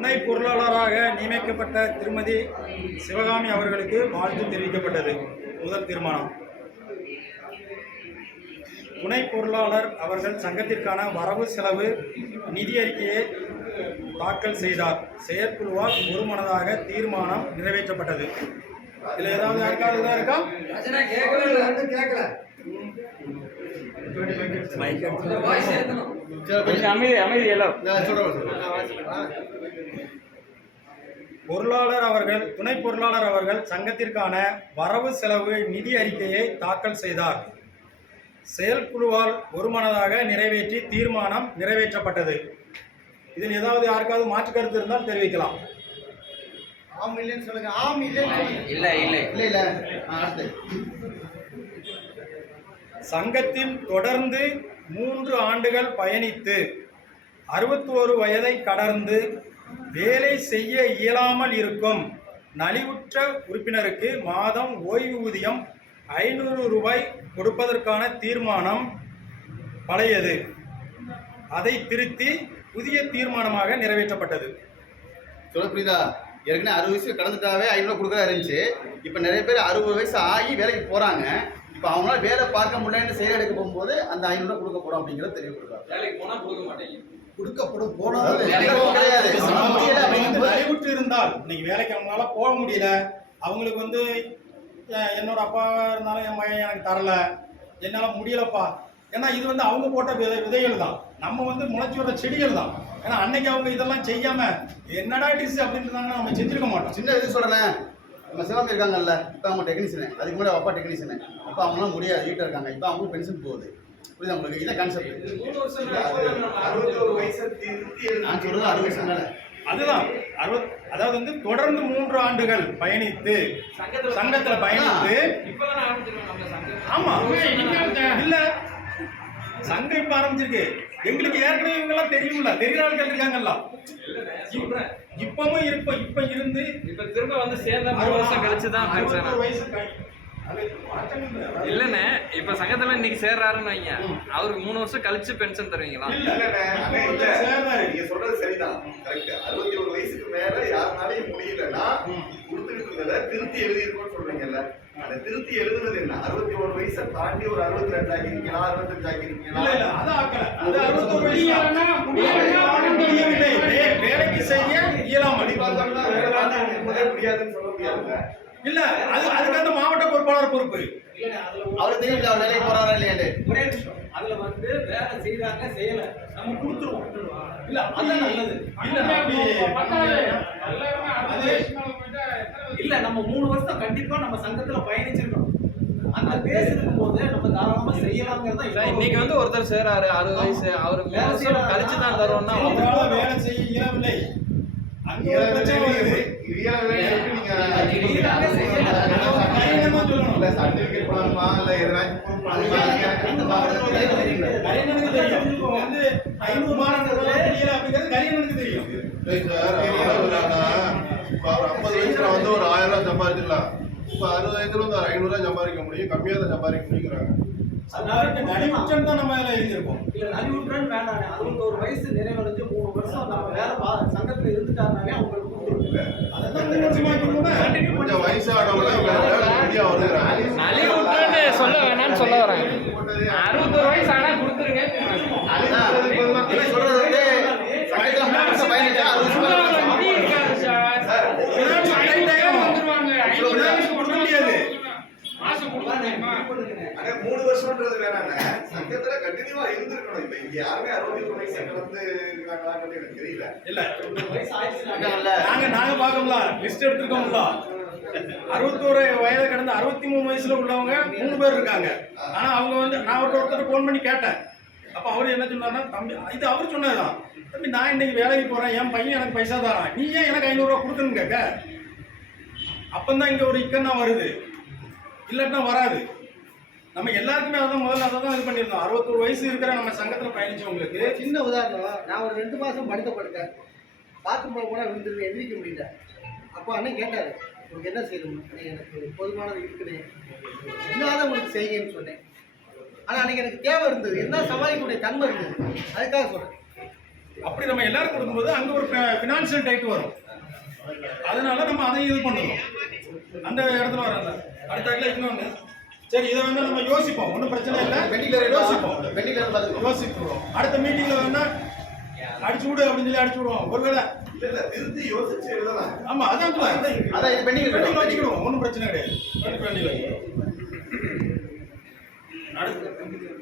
துணை பொருளாளராக நியமிக்கப்பட்ட திருமதி சிவகாமி அவர்களுக்கு வாழ்த்து தெரிவிக்கப்பட்டது. முதல் தீர்மானம். துணை பொருளாளர் அவர்கள் சங்கத்திற்கான வரவு செலவு நிதி அறிக்கையை தாக்கல் செய்தார். செயற்குழுவால் ஒருமனதாக தீர்மானம் நிறைவேற்றப்பட்டது. இதில் ஏதாவது யாருக்காவது இதாக இருக்கா? கொஞ்சம் அமைதி அமைதி எல்லாம். பொருளாளர் அவர்கள் துணை பொருளாளர் அவர்கள் சங்கத்திற்கான வரவு செலவு நிதி அறிக்கையை தாக்கல் செய்தார். செயற்குழுவால் ஒருமனதாக நிறைவேற்றி தீர்மானம் நிறைவேற்றப்பட்டது. இதில் ஏதாவது யாருக்காவது மாற்று கருத்து இருந்தால் தெரிவிக்கலாம். ஆம் இல்லைன்னு சொல்லுங்க. ஆம் இல்லைன்னு சொல்லுங்க. இல்ல இல்ல. இல்ல இல்ல. ஆ, அடுத்து. சங்கத்தில் தொடர்ந்து மூன்று ஆண்டுகள் பயணித்து அறுபத்தோரு வயதை கடந்து வேலை செய்ய இயலாமல் இருக்கும் நலிவுற்ற உறுப்பினருக்கு மாதம் ஓய்வூதியம் ஐநூறு ரூபாய் கொடுப்பதற்கான தீர்மானம் பழையது. அதை திருத்தி புதிய தீர்மானமாக நிறைவேற்றப்பட்டது. சொல்ல புரியுதா ஏற்கனவே அறுபது வயசு கடந்துட்டாவே ஐநூறு கொடுக்குறா இருந்துச்சு. இப்போ நிறைய பேர் அறுபது வயசு ஆகி வேலைக்கு போகிறாங்க இப்போ அவங்களால வேலை பார்க்க முடியலன்னு செயல் எடுக்க போகும்போது அந்த ஐநூறு கொடுக்க போறோம் அப்படிங்கிறத தெரியப்படுறாங்க வேலைக்கு போனா கொடுக்க மாட்டேங்க. கொடுக்கப்படும் கிடையாது. இருந்தால் இன்னைக்கு வேலைக்கு அவங்களால போக முடியல. அவங்களுக்கு வந்து என்னோட அப்பா இருந்தாலும் என் மகன் எனக்கு தரல. என்னால் முடியலப்பா. ஏன்னா இது வந்து அவங்க போட்ட விதை விதைகள் தான். நம்ம வந்து முளைச்சி வர செடிகள் தான். ஏன்னா அன்னைக்கு அவங்க இதெல்லாம் செய்யாம என்னடா டிஸ் அப்படின்னு நம்ம செஞ்சிருக்க மாட்டோம். சின்ன இது சொல்றேன் நம்ம சிவம் இருக்காங்கல்ல இப்போ அவங்க டெக்னீஷியன் அதுக்கு முன்னாடி அப்பா டெக்னீஷியன் இப்போ அவங்களாம் முடியாது வீட்டில் இருக்காங்க. இப்போ அவங்களுக்கு பென்ஷன் போகுது. புரியுதா உங்களுக்கு? இதான் கான்செப்ட் நான் சொல்றது அறுபது வருஷம் மேலே. அதுதான். அறுபத் அதாவது வந்து தொடர்ந்து மூன்று ஆண்டுகள் பயணித்து சங்கத்துல பயணித்து ஆமா. இல்ல. சங்கம் இப்ப ஆரம்பிச்சிருக்கு. எங்களுக்கு ஏற்கனவே இவங்க எல்லாம் தெரியும்ல தெரியுற ஆட்கள் இருக்காங்கல்ல. இப்பவும் இருப்ப இப்ப இருந்து இப்ப திரும்ப வந்து சேர்ந்த மூணு வருஷம் கழிச்சு தான் இல்லண்ணே இப்ப சங்கத்துல இன்னைக்கு சேர்றாருன்னு வைங்க. அவருக்கு மூணு வருஷம் கழிச்சு பென்ஷன் தருவீங்களா. நீங்க சொல்றது சரிதான். கரெக்ட் அறுபத்தி ஒரு வயசுக்கு மேல யாருனாலையும் முடியலன்னா ம். கொடுத்துக்கிட்டு இருந்ததை திருத்தி எழுதியிருக்கோம்னு சொல்றீங்கல்ல. அந்த திருத்தி எழுதுனது என்ன? அறுபத்தி ஒரு வயசை தாண்டி ஒரு அறுபத்தி ரெண்டு ஆக்கிருக்கீங்களா அறுபத்தஞ்சு ஆக்கிருக்கீங்களா இல்ல, இல்ல, அது ஆக்கல. அது அறுபத்தோரு வயசு தான். முடியவில்லை. வே- வேலைக்கு செய்ய இருக்கும்போதே முடியாதுன்னு சொல்ல முடியாதுல்ல? இல்ல அது அதுக்கு அந்த மாவட்ட பொறுப்பாளர் பொறுப்பு. அவருக்கு தெரியல அவர் வேலைக்கு போறாரா இல்லையாண்டு? ஒரே நிமிஷம். அதுல வந்து வேலை செய்யறாங்க செய்யல. நம்ம கொடுத்துருவோம் இல்ல அதான் நல்லது. இல்ல அப்படி அது இல்ல நம்ம மூணு வருஷம் கண்டிப்பா நம்ம சங்கத்துல பயணிச்சிருக்கோம் அந்த பேஸ் இருக்கும்போது நம்ம தாராளமா செய்யலாங்கிறத இன்னைக்கு வந்து ஒருத்தர் சேர்றாரு அறுபது வயசு அவரு மூணு வருஷம் கழிச்சு தான் தருவோம்னா வேலை செய்ய இயலவில்லை. வேலை சர்டிபிகேட் பண்ணணுமா இல்ல எதனாச்சும் proof பண்ணணுமா? ஐநூறு தெரியும் சரி சார் அவர் என்னன்னா, இப்போ அவர் ஐம்பது வயசுல வந்து ஒரு ஆயிரம் ரூபாய் சம்பாதிச்சிடலாம் இப்போ அறுபது வயசுல வந்து ஒரு சம்பாதிக்க முடியும் கம்மியாக தான் சம்பாதிக்க முடியுங்கிறாங்க தான் நம்ம அதில் எழுதியிருப்போம் இல்ல நலிவுற்றன்னு வேண்டாம் அறுபத்தோரு வயசு நிறைவடைஞ்சு மூணு வருஷம் நம்ம வேலை சங்கத்தில் இருந்துட்டாருனாலே அவங்களுக்கு கொஞ்சம் வயசானவங்க சொல்ல வேணாம்னு சொல்ல வரேன் அறுபத்தொரு வயசு ஆனா கொடுத்துருங்க இவன் சொல்றது வந்து சங்கத்துல மூணு வருஷம் பயணிச்சா அறுபது வருஷம் மேல முடி இருக்காது சார். finance டைம் finance கொடுக்க முடியாது அண்ணே, மூணு வருஷம்ன்றது வேணாண்ணே. சங்கத்துல கண்டினியூவா இருந்திருக்கணும். இப்ப இங்க யாருமே அறுபத்தி ஒரு வயசு கடந்து இருக்காங்களான்னு எனக்கு தெரியல. இல்ல. வயசு ஆயிடுச்சுன்னா இருக்காங்கல்ல. நாங்க நாங்க பார்க்கோம்ல லிஸ்ட் எடுத்துருக்கோம்ல. அறுபத்தோரு வயதை கடந்து அறுபத்தி மூணு வயசுல உள்ளவங்க மூணு பேர் இருக்காங்க. ஆனா அவங்க வந்து நான் ஒரு ஒருத்தர் ஃபோன் பண்ணி கேட்டேன். அப்ப அவர் என்ன சொன்னார்னா தம்பி இது அவர் சொன்னதுதான். தம்பி நான் இன்னைக்கு வேலைக்கு போறேன். என் பையன் எனக்கு பைசா தரான். நீ ஏன் எனக்கு ஐநூறுரூவா கொடுக்கணும்னு கேட்க? அப்பந்தான் இங்க ஒரு இக்கன்னா வருது. இல்லாட்டினா வராது. நம்ம எல்லாருக்குமே அதான் முதல்ல அதை தான் இது பண்ணியிருந்தோம். அறுபத்தோரு வயசு இருக்கிற நம்ம சங்கத்துல பயணிச்சவங்களுக்கு சின்ன உதாரணம். நான் ஒரு ரெண்டு மாதம் படுத்தப்பட்டேன் பாத்ரூம் கூட விழுந்துருக்கு எந்திரிக்க முடியல. அப்போ அண்ணன் கேட்டார் உங்களுக்கு என்ன செய்யணும்? எனக்கு போதுமானது இருக்குன்னு இல்லாத உங்களுக்கு செய்யுங்கன்னு சொன்னேன். ஆனால் அன்னைக்கு எனக்கு தேவை இருந்தது. என்ன சமாளிக்கக்கூடிய தன்மை இருந்தது? அதுக்காக சொல்கிறேன் அப்படி நம்ம எல்லாரும் கொடுக்கும்போது அங்க ஒரு ஃபினான்ஷியல் டைட் வரும். அதனால நம்ம அதை இது பண்ணுறோம் அந்த இடத்துல வர அடுத்த இன்னொன்று சரி இதை வந்து நம்ம யோசிப்போம். ஒன்றும் பிரச்சனை இல்லை. வெண்டிலர் யோசிப்போம். வெண்டிலர் பார்த்துக்கோ. யோசிக்கிறோம் அடுத்த மீட்டிங்ல வேணா அடிச்சு விடு அப்படின்னு சொல்லி அடிச்சு விடுவோம். ஒருவேளை இல்ல இல்ல திருத்தி யோசிச்சு எழுதலாம். ஆமா அதான் அதான் இது பெண்டிங் பெண்டிங் வச்சுக்கிடுவோம். ஒன்றும் பிரச்சனை கிடையாது. பெண்டிங் பெண்டிங்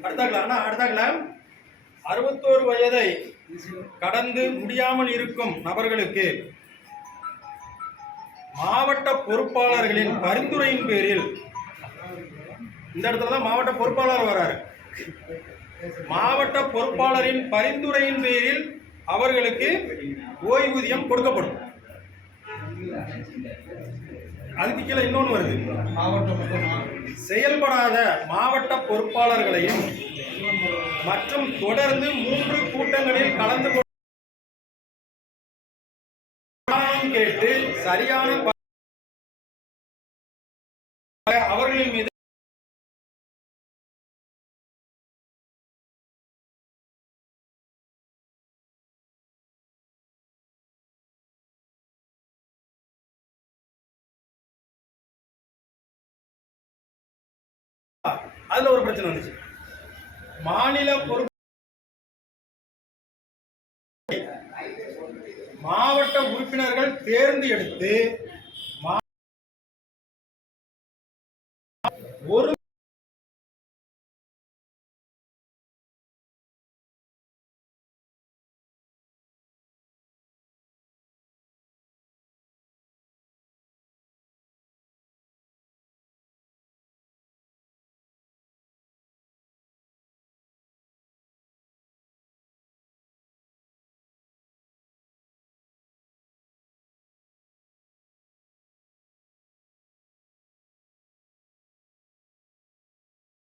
அடுத்தாக்கல அண்ணா அடுத்தாக்கல அறுபத்தோரு வயதை கடந்து முடியாமல் இருக்கும் நபர்களுக்கு மாவட்ட பொறுப்பாளர்களின் பரிந்துரையின் பேரில் இந்த இடத்துல தான் மாவட்ட பொறுப்பாளர் வராரு. மாவட்ட பொறுப்பாளரின் பரிந்துரையின் பேரில் அவர்களுக்கு ஓய்வூதியம் கொடுக்கப்படும். அதுக்கு கீழே இன்னொன்று வருது. செயல்படாத மாவட்ட பொறுப்பாளர்களையும் மற்றும் தொடர்ந்து மூன்று கூட்டங்களில் கலந்து கொண்டு கேட்டு சரியான அதில் ஒரு பிரச்சனை வந்துச்சு. மாநில பொறுப்பு மாவட்ட உறுப்பினர்கள் தேர்ந்து எடுத்து ஒரு